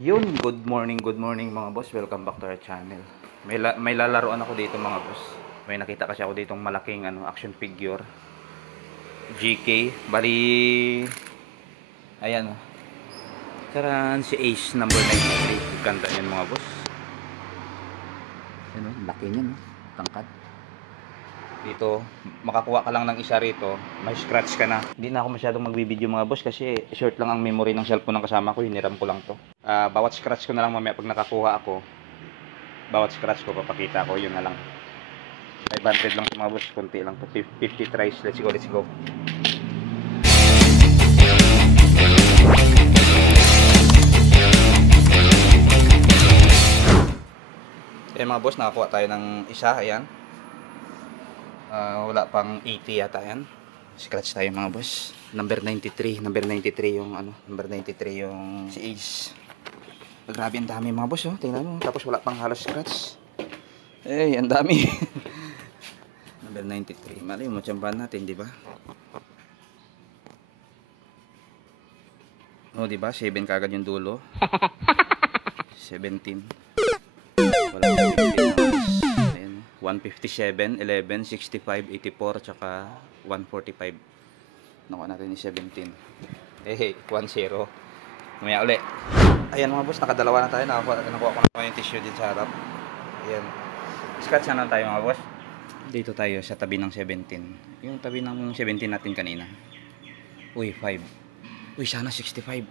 Yun, good morning mga boss. Welcome back to our channel. May lalaruan ako dito mga boss. May nakita kasi ako ditong malaking action figure. GK. Bali, ayan. Karan si Ace number 93. Ganda yan mga boss. Ano, laki niya no. Tangkad. Dito, makakuha ka lang ng isa rito, may scratch ka na. Hindi na ako masyadong magbibideo mga boss kasi short lang ang memory ng cellphone ng kasama ko, hiniram ko lang to. Bawat scratch ko na lang mamaya pag nakakuha ako, bawat scratch ko papakita ko, yun na lang. 500 lang mga boss, konti lang to, 50 tries. Let's go. Ayan mga boss, nakakuha tayo ng isa, ayan. Wala pang 80 yata yan. Scratch tayo mga boss. Number 93 yung number 93 yung si Ace. Grabe ang dami mga boss, oh. Tingnan mo, tapos wala pang halos scratch. Eh, ang dami. Number 93. Mali mo tsambahan natin, di ba? Oh, di ba? 7 kagad yung dulo. 17. Wala pang 15. 157, 11, 65, 84, tsaka 145. Nakuha natin yung 17. 1-0. Mamaya uli. Ayan mga boss, nakadalawa na tayo. Nakuha ko na yung tissue din sa harap. Ayan. Scratch na lang tayo mga boss. Dito tayo sa tabi ng 17. Yung tabi ng 17 natin kanina. Uy, 5. Uy, sana 65.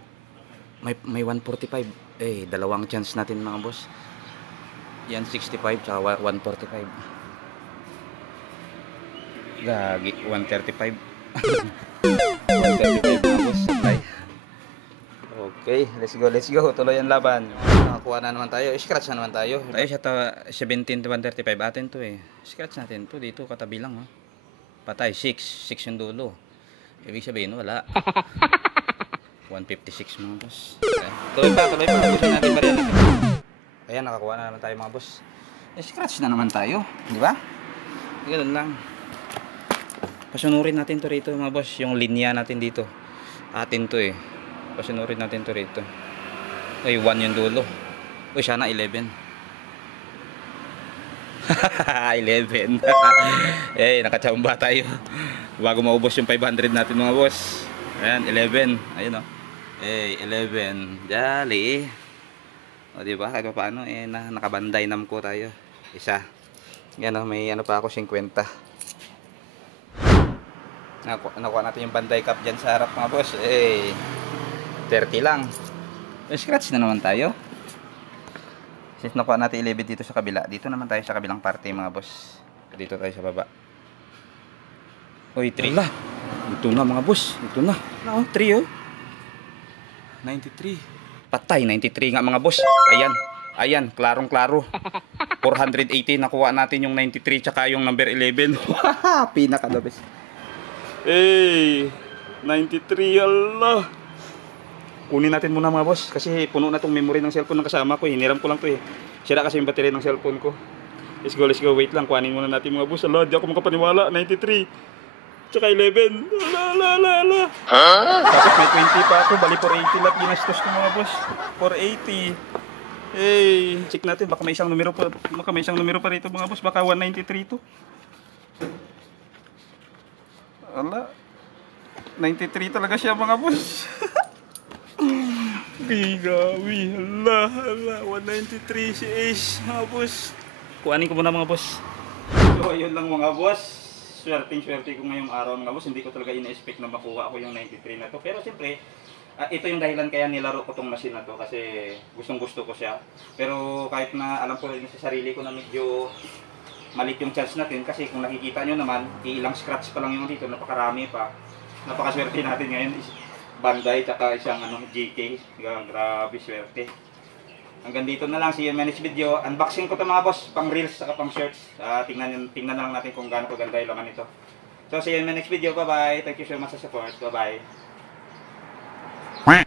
May 145. Dalawang chance natin mga boss. Yan 65 tsaka 145. Gagi 135. 135 mga boss, supply. Okay, let's go. Tuloy ang laban. Nakakuha na naman tayo. Scratch na naman tayo. Tayo siya 17 to 135 atin to eh. Scratch natin to dito katabi lang oh. Patay 6 yung dulo. Ibig sabihin wala. 156 mga boss. Okay. Tuloy pa. Ubusin natin ba rin natin. Ayan, nakakuha na naman tayo mga boss. Scratch na naman tayo, di ba? Ganun lang. Pasunurin natin to rito mga boss, yung linya natin dito. Atin to eh. Pasunurin natin to rito. 1 yung dulo. Uy, sana 11. 11. Nakachamba tayo. Bago maubos yung 500 natin mga boss. Ayan, 11. Ayun o. 11. Dali. O diba, kahit pa paano nakabanday namko tayo. Isa. Yan o, may pa ako 50. Nakuha natin yung banday cup dyan sa harap mga boss. 30 lang. Scratch na naman tayo. Since nakuha natin 11 dito sa kabila, dito naman tayo sa kabilang parte mga boss. Dito tayo sa baba. Uy, 3 la. Ito na mga boss. Ito na. 3 oh. 93. Patay, 93 nga mga boss. Ayan, klarong-klaro. 480 nakuha natin yung 93 tsaka yung number 11. Pinaka the best. 93 Allah. Kunin natin muna mga boss kasi puno na tong memory ng cellphone ng kasama ko. Hiniram ko lang to eh. Sira kasi yung battery ng cellphone ko. Let's go. Wait lang, kuhanin muna natin mga boss. Allah, di ako makapaniwala. 93 tsaka 11. Ala. Tapos may 20 pa ako. Bali 480 lang ginastos ko mga boss. 480. Check natin. Baka may isang numero pa rito mga boss. Baka 193 to. Ala. 93 talaga siya mga boss. Gawi. Ala. 193 si Ace mga boss. Kuhanin ko muna mga boss. So ayun lang mga boss. Swerte ko ngayong araw mga boss. Hindi ko talaga ina-expect na makuha ako yung 93 na to. Pero siyempre, ito yung dahilan kaya nilaro ko tong machine na to. Kasi gustong gusto ko siya. Pero kahit na alam ko rin sa sarili ko na medyo malit yung chance natin. Kasi kung nakikita nyo naman, ilang scratch pa lang yung dito. Napakarami pa. Napakaswerte natin ngayon. Banday tsaka isang GK. Grabe swerte. Hanggang dito na lang. See you in my next video. Unboxing ko ito mga boss. Pang reels saka pang shirts. Tingnan na lang natin kung gaano kaganda yung laman nito. So see you in my next video. Bye bye. Thank you so much sa support. Bye bye.